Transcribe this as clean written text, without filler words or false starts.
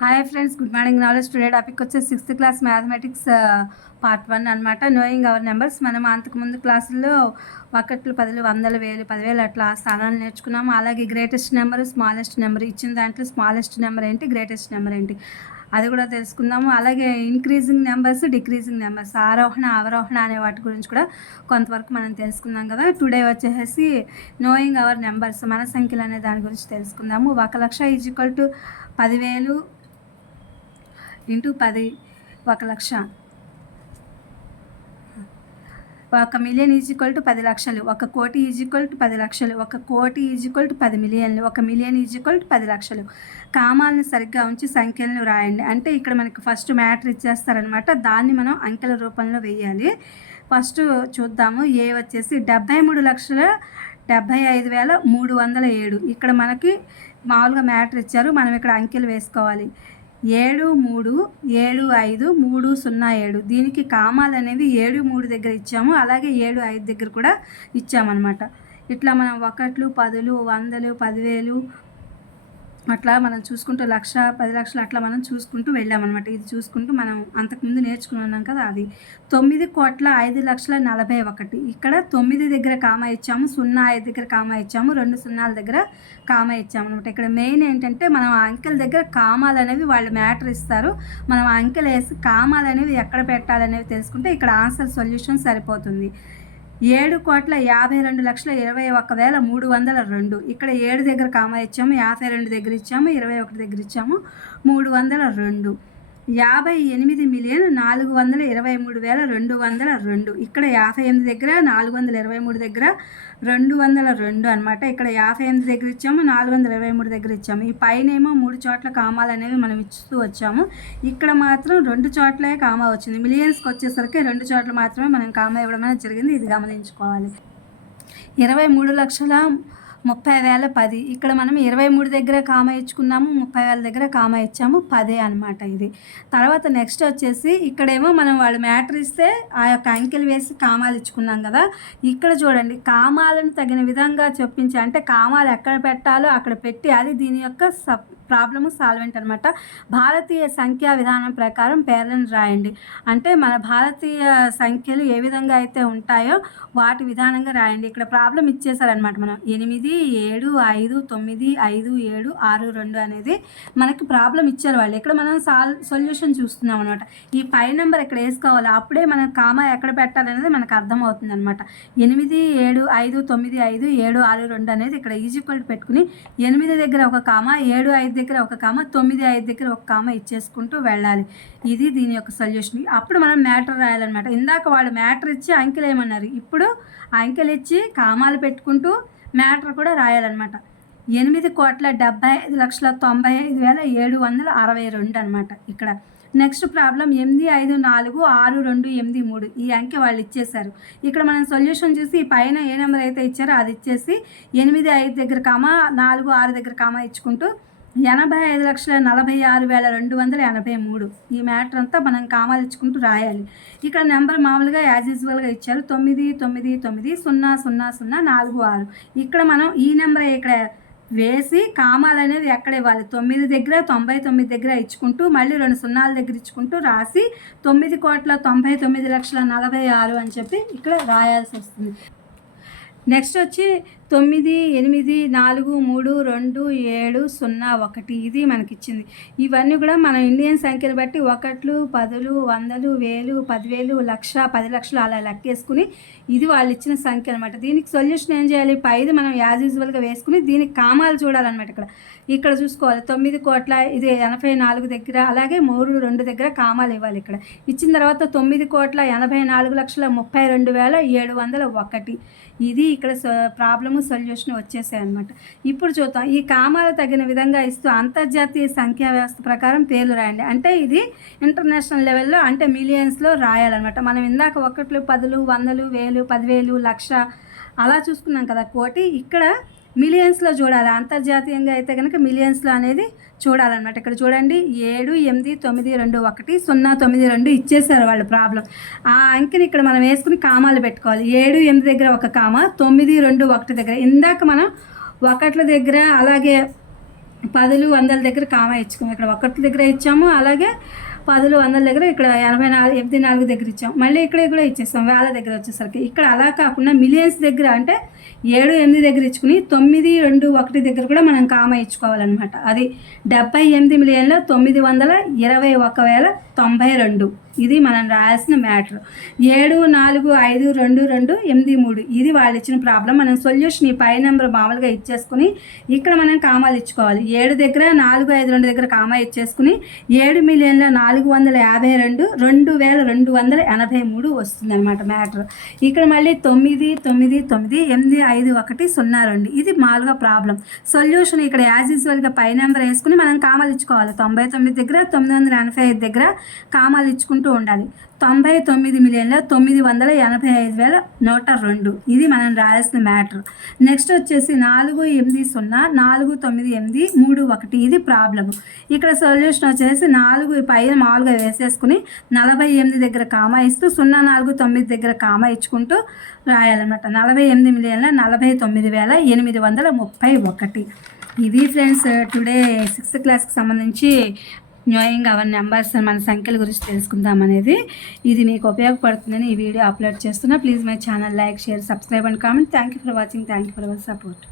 Hi friends, good morning. Knowledge today topic వచ్చేసి 6th class mathematics part 1 అనమాట. Knowing our numbers. మనం అంతకుముందు క్లాసుల్లో ఒకట్లు, పదులు, వందలు, వేలు, 10,000 అట్లా స్థానాలు నేర్చుకున్నాము. అలాగే గ్రేటెస్ట్ నెంబర్, స్మాలెస్ట్ నెంబర్, ఇచ్చిన దాంట్లో స్మాలెస్ట్ నెంబర్ ఏంటి, గ్రేటెస్ట్ నెంబర్ ఏంటి అది కూడా తెలుసుకుందాము. అలాగే ఇంక్రీజింగ్ నెంబర్స్, డిక్రీజింగ్ నెంబర్స్, ఆరోహణ, అవరోహణ అనే వాటి గురించి కూడా కొంతవరకు మనం తెలుసుకుందాం కదా. టుడే వచ్చేసి నోయింగ్ అవర్ నెంబర్స్, మన సంఖ్యలు అనే దాని గురించి తెలుసుకుందాము. 1,00,000 is equal to 10,000 into 10, 1,00,000. 1,000,000 is equal to 10 లక్షలు. 1,00,00,000 ఈజ్ ఈక్వల్ టు 10 లక్షలు. 1,00,00,000 ఈజ్ ఈక్వల్ టు 10 మిలియన్లు. 1,000,000 ఈజ్ ఈక్వల్ టు 10 లక్షలు. కామాలను సరిగ్గా ఉంచి సంఖ్యలను రాయండి. అంటే ఇక్కడ మనకి ఫస్ట్ మ్యాటర్ ఇచ్చేస్తారనమాట. దాన్ని మనం అంకెల రూపంలో వేయాలి. ఫస్ట్ చూద్దాము. ఏ వచ్చేసి 73,75,307. ఇక్కడ మనకి మామూలుగా మ్యాటర్ ఇచ్చారు, మనం ఇక్కడ అంకెలు వేసుకోవాలి. 73,75,307. దీనికి కామాలు అనేవి 73 దగ్గర ఇచ్చాము, అలాగే 75 దగ్గర కూడా ఇచ్చామన్నమాట. ఇట్లా మనం 1, 10, 100, 10,000 అట్లా మనం చూసుకుంటూ 1,00,000, 10 లక్షలు అట్లా మనం చూసుకుంటూ వెళ్ళామన్నమాట. ఇది చూసుకుంటూ మనం అంతకుముందు నేర్చుకున్నాం కదా అది. 9,05,41,. ఇక్కడ 9 దగ్గర కామా ఇచ్చాము, 05 దగ్గర కామా ఇచ్చాము, 2 సున్నాల దగ్గర కామా ఇచ్చాము అనమాట. ఇక్కడ మెయిన్ ఏంటంటే మనం ఆ అంకెల దగ్గర కామాలు అనేవి వాళ్ళు మ్యాటర్ ఇస్తారు, మనం ఆ అంకెలు వేసి కామాలు అనేవి ఎక్కడ పెట్టాలనేవి తెలుసుకుంటే ఇక్కడ ఆన్సర్ సొల్యూషన్ సరిపోతుంది. 7,52,21,302. ఇక్కడ 7 దగ్గర కామా ఇచ్చాము, 52 దగ్గర ఇచ్చాము, 21 దగ్గర ఇచ్చాము, 302. 58,423,202. ఇక్కడ 58 దగ్గర, 423 దగ్గర 202 అనమాట. ఇక్కడ 58 దగ్గర ఇచ్చాము, 423 దగ్గర ఇచ్చాము. ఈ పైనేమో 3 చోట్ల కామాలు అనేవి మనం ఇస్తూ వచ్చాము. ఇక్కడ మాత్రం 2 చోట్లే కామా వచ్చింది. మిలియన్స్కి వచ్చేసరికి 2 చోట్ల మాత్రమే మనం కామా ఇవ్వడం అనేది జరిగింది. ఇది గమనించుకోవాలి. 23,30,10. ఇక్కడ మనం 23 దగ్గర కామా ఇచ్చుకున్నాము, 30,000 దగ్గర కామా ఇచ్చాము, 10 అనమాట ఇది. తర్వాత నెక్స్ట్ వచ్చేసి ఇక్కడేమో మనం వాళ్ళు మ్యాటర్ ఇస్తే ఆ యొక్క అంకెలు వేసి కామాలు ఇచ్చుకున్నాం కదా. ఇక్కడ చూడండి, కామాలను తగిన విధంగా చెప్పించి, అంటే కామాలు ఎక్కడ పెట్టాలో అక్కడ పెట్టి, అది దీని యొక్క ప్రాబ్లము సాల్వెంట్ అనమాట. భారతీయ సంఖ్యా విధానం ప్రకారం పేర్లను రాయండి. అంటే మన భారతీయ సంఖ్యలు ఏ విధంగా అయితే ఉంటాయో వాటి విధానంగా రాయండి. ఇక్కడ ప్రాబ్లం ఇచ్చేసారనమాట. మనం 8, 7, 5, 9, 5, 7, 6, 2 అనేది మనకి ప్రాబ్లం ఇచ్చారు వాళ్ళు. ఇక్కడ మనం సొల్యూషన్ చూస్తున్నాం అనమాట. ఈ 5 నెంబర్ ఇక్కడ వేసుకోవాలి, అప్పుడే మనం కామా ఎక్కడ పెట్టాలనేది మనకు అర్థమవుతుంది అనమాట. 8, 7, 5, 9, 5, 7, 6, 2 అనేది ఇక్కడ ఈక్వల్ పెట్టుకుని 8 దగ్గర ఒక కామా, 7, 5 దగ్గర ఒక కామా, 9, 5 దగ్గర ఒక కామా ఇచ్చేసుకుంటూ వెళ్ళాలి. ఇది దీని యొక్క సొల్యూషన్. అప్పుడు మనం మ్యాటర్ రాయాలన్నమాట. ఇందాక వాళ్ళు మ్యాటర్ ఇచ్చి అంకెలు ఏమన్నారు, ఇప్పుడు అంకెలు ఇచ్చి కామాలు పెట్టుకుంటూ మ్యాటర్ కూడా రాయాలన్నమాట. 8,95,95,762 అనమాట ఇక్కడ. Next problem 8,5,4,6,2,8,3. ఈ అంకె వాళ్ళు ఇచ్చేశారు. ఇక్కడ మనం సొల్యూషన్ చూసి పైన ఏ నెంబర్ అయితే ఇచ్చారో అది ఇచ్చేసి 8, 5 దగ్గర కామా, 4, 6 దగ్గర కామా ఇచ్చుకుంటూ 85,46,283. ఈ మ్యాటర్ అంతా మనం కామాలు ఇచ్చుకుంటూ రాయాలి. ఇక్కడ నెంబర్ మామూలుగా యాజ్ యూజువల్గా ఇచ్చారు, 9,9,9,0,0,0,46. ఇక్కడ మనం ఈ నెంబర్ ఇక్కడ వేసి కామాలు అనేది ఎక్కడ ఇవ్వాలి, 9 దగ్గర, 99 దగ్గర ఇచ్చుకుంటూ మళ్ళీ 2 సున్నాల దగ్గర ఇచ్చుకుంటూ రాసి 9,99,46,000 అని చెప్పి ఇక్కడ రాయాల్సి వస్తుంది. నెక్స్ట్ వచ్చి 9, 8, 4, 3, 2, 7, 0, 1. ఇది మనకి ఇచ్చింది. ఇవన్నీ కూడా మన ఇండియన్ సంఖ్యను బట్టి 1, 10, 100, 1000, 10,000, 1,00,000, 10 లక్షలు అలా లెక్కేసుకుని ఇది వాళ్ళు ఇచ్చిన సంఖ్య అనమాట. దీనికి సొల్యూషన్ ఏం చేయాలి, పైది మనం యాజ్ యూజువల్గా వేసుకుని దీనికి కామాలు చూడాలన్నమాట. ఇక్కడ చూసుకోవాలి, 9 కోట్ల, ఇది 84 దగ్గర, అలాగే 2 దగ్గర కామాలు ఇవ్వాలి. ఇక్కడ ఇచ్చిన తర్వాత 9,84,32,701. ఇది ఇక్కడ ప్రాబ్లము సొల్యూషన్ వచ్చేసాయి అనమాట. ఇప్పుడు చూద్దాం, ఈ కామాలు తగిన విధంగా ఇస్తూ అంతర్జాతీయ సంఖ్యా వ్యవస్థ ప్రకారం పేర్లు రాయండి. అంటే ఇది ఇంటర్నేషనల్ లెవెల్లో, అంటే మిలియన్స్లో రాయాలన్నమాట. మనం ఇందాక 1, 10, 100, 1000, 10,000, 1,00,000 అలా చూసుకున్నాం కదా కోటి. ఇక్కడ మిలియన్స్లో చూడాలి. అంతర్జాతీయంగా అయితే కనుక మిలియన్స్లో అనేది చూడాలన్నమాట. ఇక్కడ చూడండి, 7, 8, 9, 2, 1, 0, 9, 2 ఇచ్చేసారు వాళ్ళు ప్రాబ్లం. ఆ అంకెని ఇక్కడ మనం వేసుకుని కామాలు పెట్టుకోవాలి. 7, 8 దగ్గర ఒక కామా, 9, 2, 1 దగ్గర. ఇందాక మనం 1 దగ్గర అలాగే పదులు వందల దగ్గర కామా ఇచ్చుకోము. ఇక్కడ ఒకటి దగ్గర ఇచ్చాము, అలాగే పదులు వందల దగ్గర ఇక్కడ 84 దగ్గర ఇచ్చాం. మళ్ళీ ఇక్కడ కూడా ఇచ్చేస్తాం వేల దగ్గర వచ్చేసరికి. ఇక్కడ అలా కాకుండా మిలియన్స్ దగ్గర అంటే 7, 8 దగ్గర ఇచ్చుకుని 9, 2, 1 దగ్గర కూడా మనం కామా ఇచ్చుకోవాలన్నమాట. అది 78,921,092. ఇది మనం రాయాల్సిన మ్యాటర్. 7, 4, 5, 2, 2, 8, 3 ఇది వాళ్ళు ఇచ్చిన ప్రాబ్లం. మనం సొల్యూషన్ ఈ పై నెంబర్ మామూలుగా ఇచ్చేసుకుని ఇక్కడ మనం కామాలు ఇచ్చుకోవాలి. 7 దగ్గర 4, 5, 2 దగ్గర కామా ఇచ్చేసుకుని 7,452,283 వస్తుంది అనమాట మ్యాటర్. ఇక్కడ మళ్ళీ 9, 9, 9, 8, 5, 1, 0, 2 ఇది మామూలుగా ప్రాబ్లం. సొల్యూషన్ ఇక్కడ యాజ్ యూజువల్గా పై నెంబర్ వేసుకుని మనం కామాలు ఇచ్చుకోవాలి. 99 దగ్గర 985 దగ్గర కామాలు ఇచ్చుకుంటూ ఉండాలి. 99,985,102 ఇది మనం రాయాల్సిన మ్యాటర్. నెక్స్ట్ వచ్చేసి 480,498,3,1 ఇది ప్రాబ్లము. ఇక్కడ సొల్యూషన్ వచ్చేసి 4 పైన మామూలుగా వేసేసుకుని 48 దగ్గర కామా ఇస్తూ 049 దగ్గర కామా ఇచ్చుకుంటూ రాయాలన్నమాట. 48,49,831. ఇవి ఫ్రెండ్స్ టుడే 6th క్లాస్కి సంబంధించి న్యూయింగ్ అవర్ నెంబర్స్ మన సంఖ్యల గురించి తెలుసుకుందాం అనేది. ఇది మీకు ఉపయోగపడుతుందని ఈ వీడియో అప్లోడ్ చేస్తున్నా. Please my channel like, share, subscribe and comment. Thank you for watching. Thank you for our support.